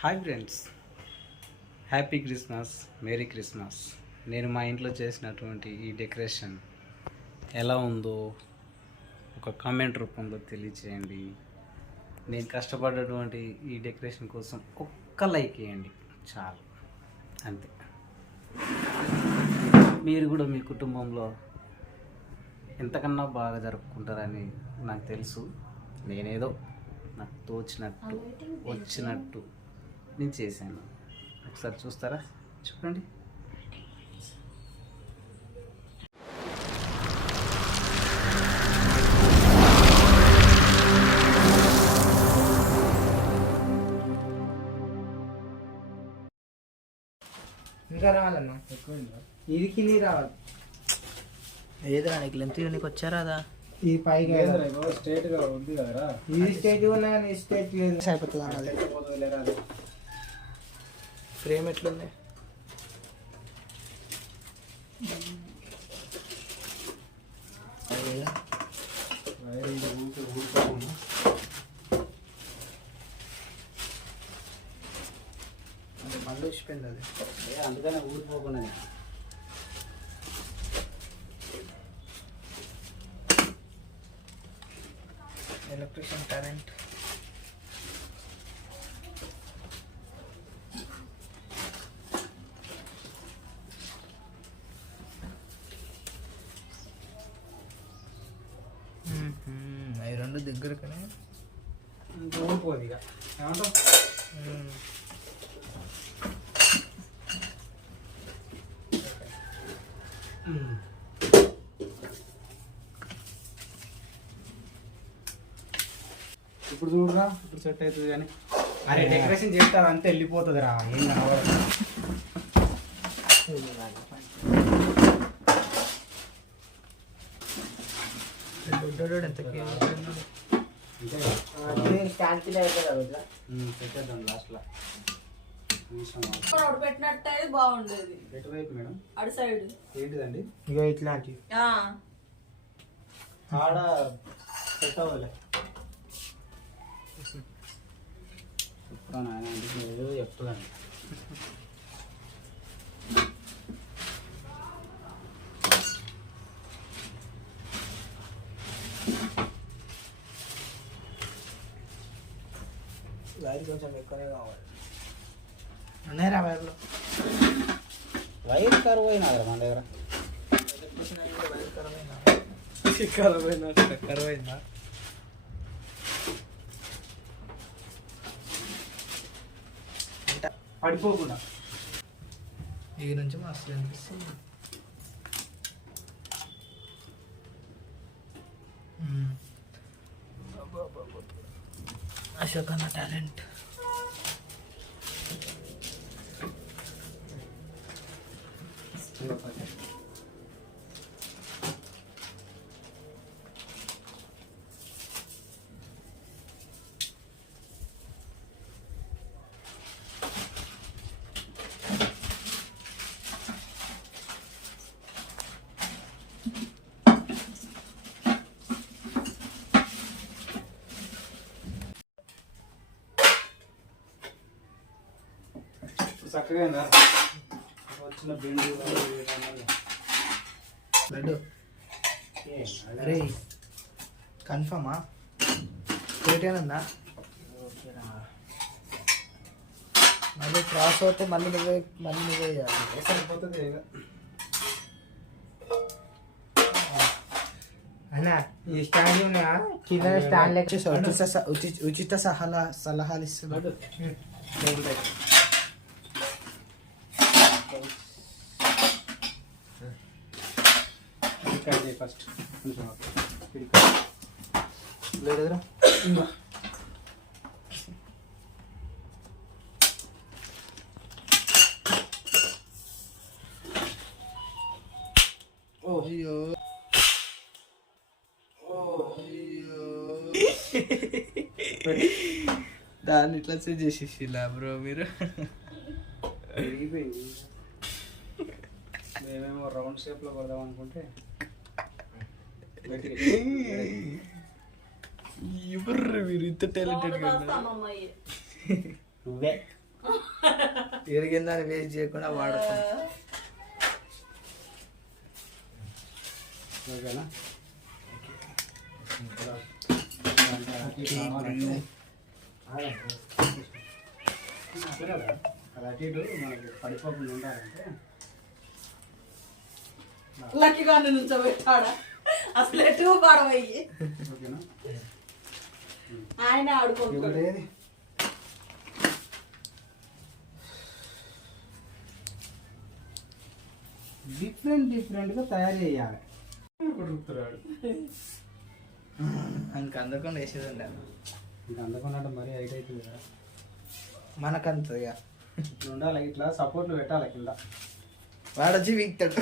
Hi friends, happy Christmas, merry Christmas. నేను మా ఇంట్లో చేసినటువంటి ఈ డెకరేషన్ ఎలా ఉందో ఒక కామెంట్ రూపంలో తెలియచేయండి. నేను కష్టపడ్డటువంటి ఈ డెకరేషన్ కోసం ఒక్క లైక్ వేయండి చాలు, అంతే. మీరు కూడా మీ కుటుంబంలో ఎంతకన్నా బాగా జరుపుకుంటారని నాకు తెలుసు. నేనేదో నాకు తోచినట్టు వచ్చినట్టు నేను చేశాను. ఒకసారి చూస్తారా? చూడండి. ఇంకా రావాలన్నా, ఇదికి నీ రావాలి. ఏదిరా నీకు లెంత్ నీకు వచ్చారా అదా? ఇది పైకి స్ట్రేట్ గా ఉంది కదరా. ఇది స్టేట్ ఉన్నా కానీ స్టేట్ లేదు. అయిపోతుంది అన్నది. ఫ్రేమ్ ఎట్లుంది? అంటే బండి వచ్చిపోయింది అది, అందుకనే ఊరిపోకుండా. ఎలక్ట్రిషియన్ కరెంట్ అవి రెండు దగ్గరకనే ఊరిపోదు ఇక. ఏమంటావు? ఇప్పుడు చూడరా, ఇప్పుడు సెట్ అవుతుంది. కానీ అరే డెకరేషన్ చేస్తా అంతే వెళ్ళిపోతుంది రా, ఏం కనబడదు. పెట్టేద్దాం లాస్ట్లో. పెట్టినట్టు బాగుండేది. ఎటువైపు మేడం? అటు సైడ్ ఏంటిదండి? ఇక ఇట్లాంటివి ఆడ సెట్ అవ్వాలి. చెప్తాను ఆయన అందుకే ఏదో చెప్తుందండి. వైర్ కొంచెం ఎక్కువనే కావాలి. ఉన్నాయరా వైర్లు? వైర్ కరువు అయినా కదా మన దగ్గర. వైర్ కరువైనా కరువైందా? పడిపోకుండా ఈ నుంచి మస్తు అనిపిస్తుంది. అశోక్ అన్న టాలెంట్. చక్కగా వచ్చిన బెండు లడ్డు. అరే కన్ఫర్మా? ఏటేనందా? మళ్ళీ క్రాస్ అవుతే మళ్ళీ నువ్వే చేయాలి. సరిపోతుంది. అన్న ఈ స్టాండ్ ఉన్నాయా? కింద స్టాండ్ లెక్క ఉచిత సలహాలు ఇస్తున్నాడు. ఫస్ట్ లేదురా అయ్యో దాన్ని ఇట్లా సెట్ చేసేసిలా బ్రో మీరు. మేమేమో రౌండ్ షేప్ లో కొడదాం అనుకుంటే ఎవరు మీరు ఇంత టాలెంటెడ్ గా అమ్మమ్మ నువ్వే ఎరిగిందని వేస్ట్ చేయకుండా వాడతాం. ఓకేనా? అది అటు ఇటు మనకి పడిపోకుండా ఉండాలంటే లక్కీగా నుంచోబెట్టాడా అసలు ఎటు పడవయ్యి ఓకేనా? ఆయన ఆడుకుంటాడు. ఇప్పుడు ఏది డిఫరెంట్గా తయారు చేయాలి. ఇప్పుడు రుపుతున్నాడు ఆయనకి అందకుండా వేసేది ఉండే ఇంకా అందకుండా మరీ హైట్ అవుతుంది కదా. మనకంత ఇక ఇట్లా ఉండాలి, ఇట్లా సపోర్ట్లు పెట్టాలి కింద. వాడొచ్చి వీక్తాడు.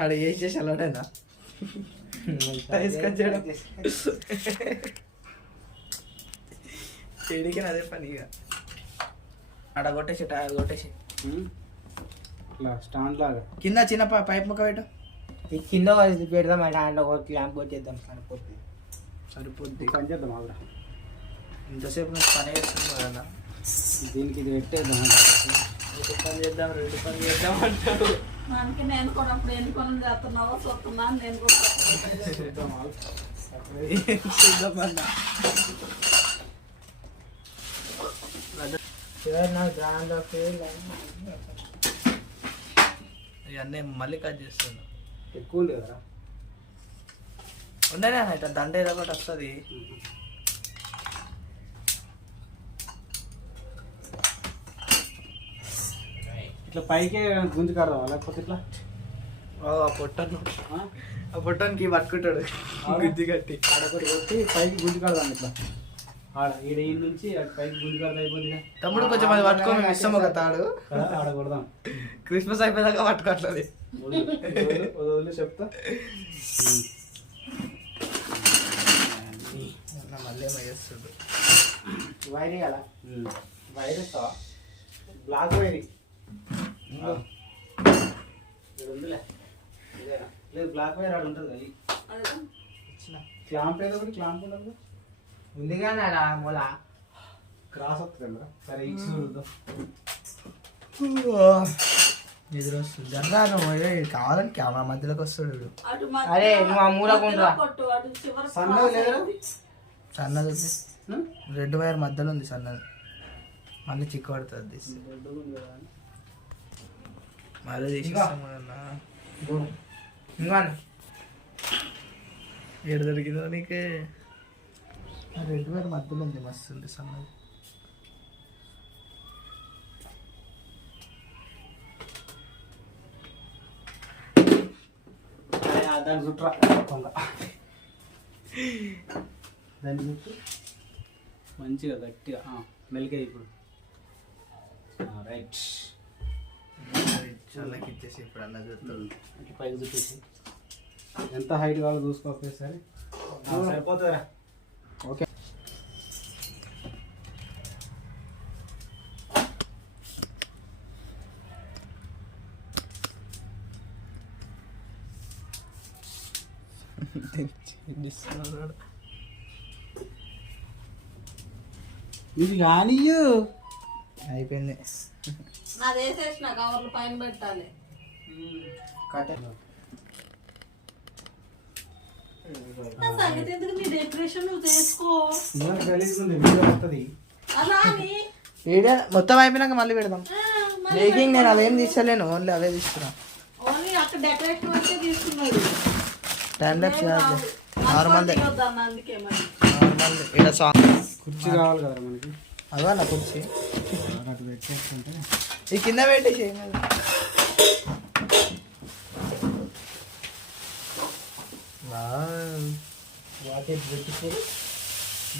ఆడ వేసేసి అలాడేనా తీసుకొచ్చాడు. చెడికి అదే పని ఇక ఆడ కొట్టేసి టైర్ కొట్టేసి ఇట్లా స్టాండ్ లాగా కింద చిన్న పైప్ ముక్క పెట్టు. ఈ కింద వదిలి పెడదాం అంటే దాంట్లో ఒక క్లాంప్ కొట్టేద్దాం సరిపోతుంది. సరిపోద్ది. పని చేద్దాం ఆవిడ. ఇంతసేపు నువ్వు పని చేస్తున్నావు కదా. దీనికి ఇది పెట్టేద్దాం. ఇటు పని చేద్దాం, రెండు పని చేద్దాం అంటారు. మనకి నేను కూడా అప్పుడు ఎన్ని పనులు చేస్తున్నావో చూస్తున్నాను నేను కూడా. చూద్దామన్నా దాంట్లోకి ఇవన్నీ మళ్ళీ కట్ చేస్తాను. ఎక్కువ ఉంది కదా. ఉండనే ఇట్లా దండ ఏదో ఒకటి వస్తుంది. ఇట్లా పైకే గుంజు కడదాం లేకపోతే ఇట్లా ఆ పొట్టనికి పట్టుకుంటాడు గుద్ది కట్టి. ఆడొకటి కొట్టి పైకి గుంజు కడదాం ఇట్లా. ఆడ ఈడ ఈ నుంచి అటు పైకి గుంజు కడదా అయిపోతుందిగా. తమ్ముడు కొంచెం అది పట్టుకొని మేము ఇస్తాం ఒక తాడు. ఆడ కొడదాం. క్రిస్మస్ అయిపోయేదాకా పట్టుకోవట్లేదు. వదిలి చెప్తా. మళ్ళీ ఏమో చేస్తాడు. వైర్ కదా వైర్ ఇస్తావా? బ్లాక్ వైర్ ఇక్కడ ఉందిలే. ఇదేనా? లేదు బ్లాక్ వైర్ ఆడ ఉంటుంది కదా. క్లాంప్ ఏదో ఒకటి క్లాంప్ ఉండదు. ఉంది కానీ అలా మూల క్రాస్ వస్తుంది కదా. సరే ఇచ్చి చూద్దాం. నిద్ర వస్తుంది. జర్రా నువ్వు కావాలని కెమెరా మధ్యలోకి వస్తాడు వీడు. అటు అరే నువ్వు ఆ మూలకుండ్రా. కొట్టు అటు చివరి సన్నది లేదా? సన్నది ఉంది. రెడ్ వైర్ మధ్యలో ఉంది సన్నది. మళ్ళీ చిక్కు పడుతుంది. మళ్ళీ తీసేస్తాము అన్నా. ఇంకా ఏడు దొరికిందో నీకే. రెడ్ వైర్ మధ్యలో ఉంది మస్తు ఉంది సన్నది. దాని చుట్టరా కొంగ. దాని చుట్టూ మంచిగా గట్టిగా మెలికే ఇప్పుడు. రైట్. చల్లకి ఇచ్చేసి ఇప్పుడు అన్న చూస్తాడు. అట్లా పైకి చుట్టేసి ఎంత హైట్ కావాలో చూసుకోకపోతే సరే సరిపోతుందిరా. ఓకే. ఇది కానియు అయిపోయింది. నాది వేసేసిన కవర్లు పైన పెట్టాలి. నా సంగతి ఎందుకు నీ డెకరేషన్ నువ్వు చేసుకో. వీడియో వస్తుంది. అలా అని వీడియో మొత్తం అయిపోయినాక మళ్ళీ పెడదాం. మేకింగ్ నేను అవేం తీసలేను, ఓన్లీ అవే తీసుకున్నా. ఓన్లీ అక్కడ డెకరేషన్ అయితే తీసుకున్నాడు. టైం లాప్స్ నార్మల్ అందుకే మరి నార్మల్. ఇక్కడ సాంగ్ కుర్చీ కావాలి కదా మనకి. అదే నా కుర్చీ అటు పెట్టేసుకుంటే ఈ కింద పెట్టేసి ఏం కాదు.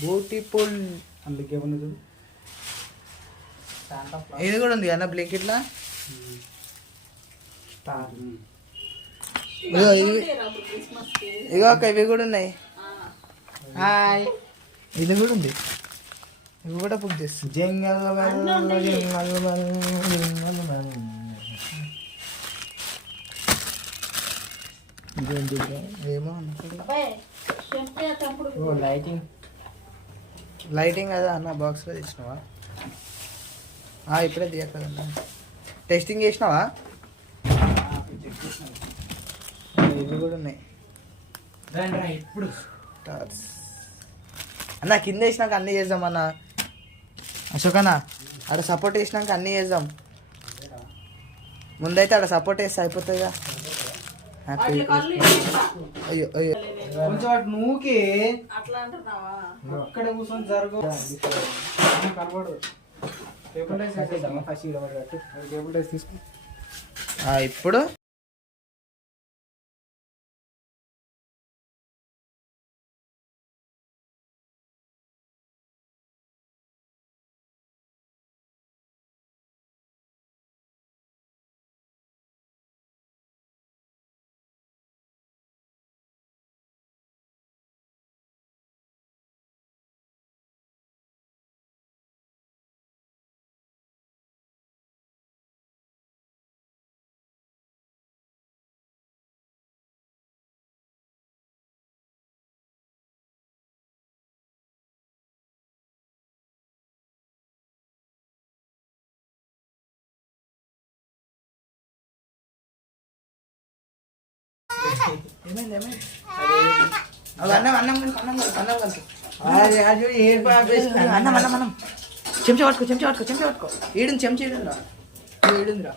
బ్యూటిఫుల్. అందుకే ఏమన్నా చూడు. ఇది కూడా ఉంది అన్న బ్లింకిట్లా. క్రిస్మస్ కి ఇగో అక్క ఇవి కూడా ఉన్నాయి. హాయ్ ఇది కూడా ఉంది. ఇవి కూడా బుక్ చేస్తాను. ఇదేంటి ఏమో అనుకోండి. అబ్బాయి చెంపే చంపుడు ఓ లైటింగ్ లైటింగ్ కదా అన్న బాక్స్లో తెచ్చినావా? ఇప్పుడే తీయక్కదన్నా. టెస్టింగ్ చేసినావా? ఇవి కూడా ఉన్నాయి ఇప్పుడు స్టార్స్. అన్న కింద వేసినాక అన్నీ చేద్దాం అన్న. అశోక్ అన్న ఆడ సపోర్ట్ వేసినాక అన్నీ చేద్దాం. ముందైతే ఆడ సపోర్ట్ వేస్తే అయిపోతుందిగా. హ్యాపీ వాటి కళ్ళు ఇట్లా. అయ్యో అయ్యో కొంచెం అటు నువ్వుకి అట్లా అంటున్నావా? అక్కడ కూర్చొని జరుగు కనబడదు. టేబుల్ రైస్ వేసేద్దామా ఫస్ట్ టేబుల్ రైస్ తీసుకుని ఇప్పుడు అన్నం చెంచా పట్టుకో ఈడుంది చెంచా ఈడుందిరా.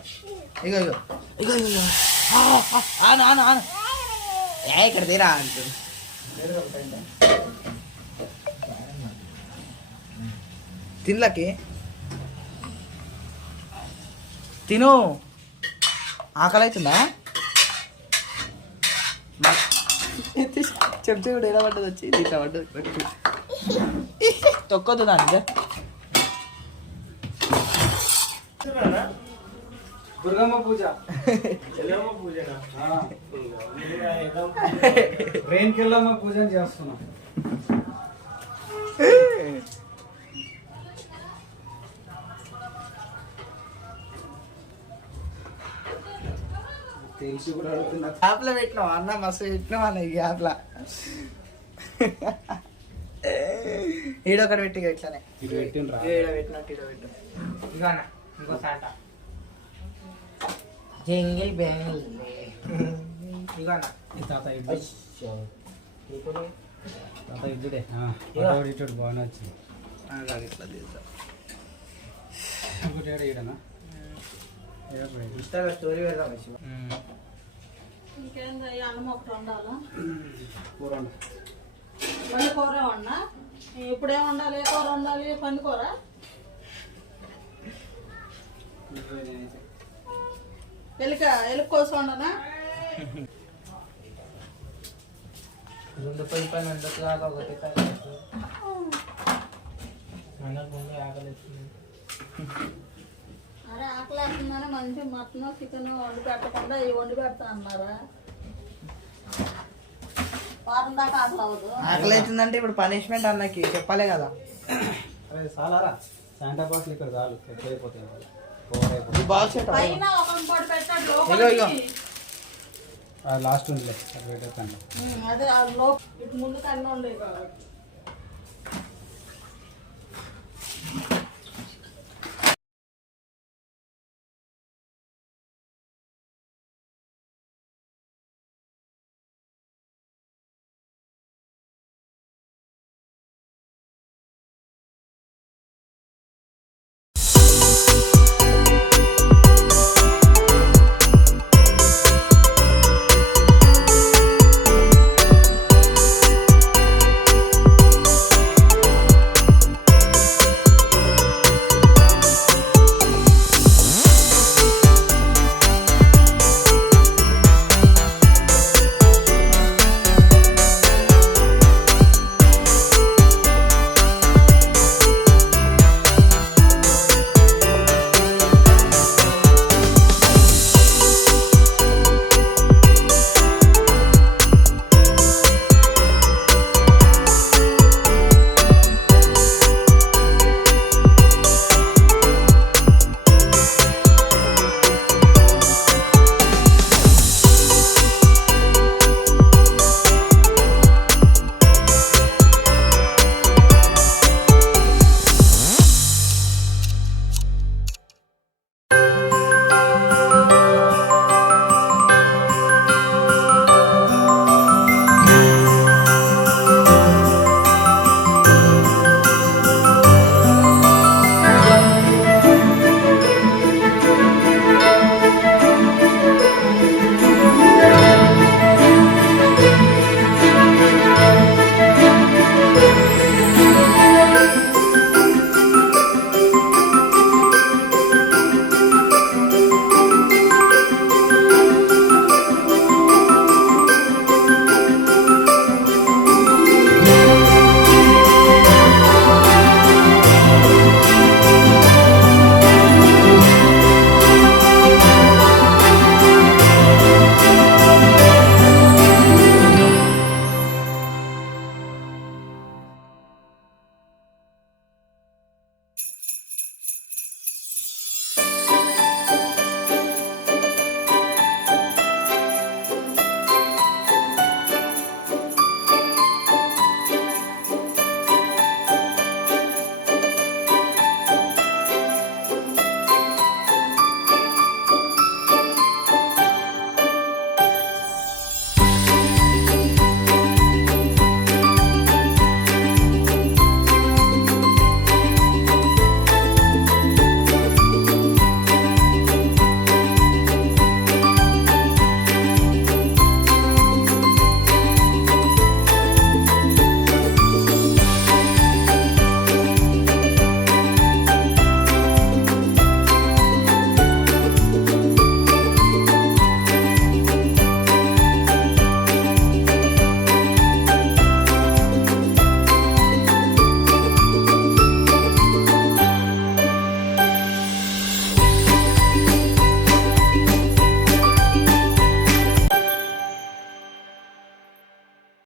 ఇగో ఇగో ఇగో ఇగో ఆను ఆను ఆను ఇక్కడ తీరా అంటుంది. తినలకి తిను. ఆకలి అవుతుందా? చెంచా కూడా ఎలా పడ్డది వచ్చి ఇట్లా పడ్డది. తొక్కొద్దు దానికి. దుర్గమ్మ పూజ రేణుకెళ్ళమ్మ పూజ చేస్తున్నాం. తెలిసి కూడా అడుగుతున్నా. గ్యాప్లో పెట్టినావు అన్న, మస్తు పెట్టినావు అన్న. ఈ గ్యాప్లో ఈడొకటి పెట్టి ఇట్లానే ఇది పెట్టిండ్రా. ఈడ పెట్టినట్టు ఈడ పెట్టు. ఇదిగో అన్న ఇంకో సాట జంగిల్ బ్యాంగిల్. ఇదిగో అన్న ఈ తాత ఇడ్లీ. తాత ఇడ్లీడే ఇటు బాగానే వచ్చింది. ఇట్లా తీద్దాం. ఇంకోటి ఏడ ఈడనా ఇస్తాగా స్టోరీ పెడదాం. ఇంకేంది అన్నం ఒకటి వండాలా? కూర వండు. పని కూర వండా. ఇప్పుడేం వండాలి? ఏ కూర వండాలి? పని కూర. ఎలుక కోసం వండనా? రెండు పై పైన ఉండదు కాక ఒకటి మనకు ముందు ఆకలిస్తుంది. అరే ఆకలి వేస్తుందని మంచి మటన్ చికెన్ వండి పెట్టకుండా ఇవి వండి పెడతా అన్నారా? వారం దాకా ఆకలి అవ్వదు. ఆకలి అవుతుందంటే ఇప్పుడు పనిష్మెంట్ అన్నకి చెప్పాలే కదా. అరే చాలారా శాంటా బాక్స్ ఇక్కడ చాలు ఎక్కువైపోతాయి. ఈ బాక్స్ పైన ఒక ఇంకోటి పెట్టాడు ఇగో ఇగో. లాస్ట్ ఉందిలే అది పెట్టేస్తాను. అదే ఆ లోపు ఇటు ముందు కన్నా ఉండేవి కాబట్టి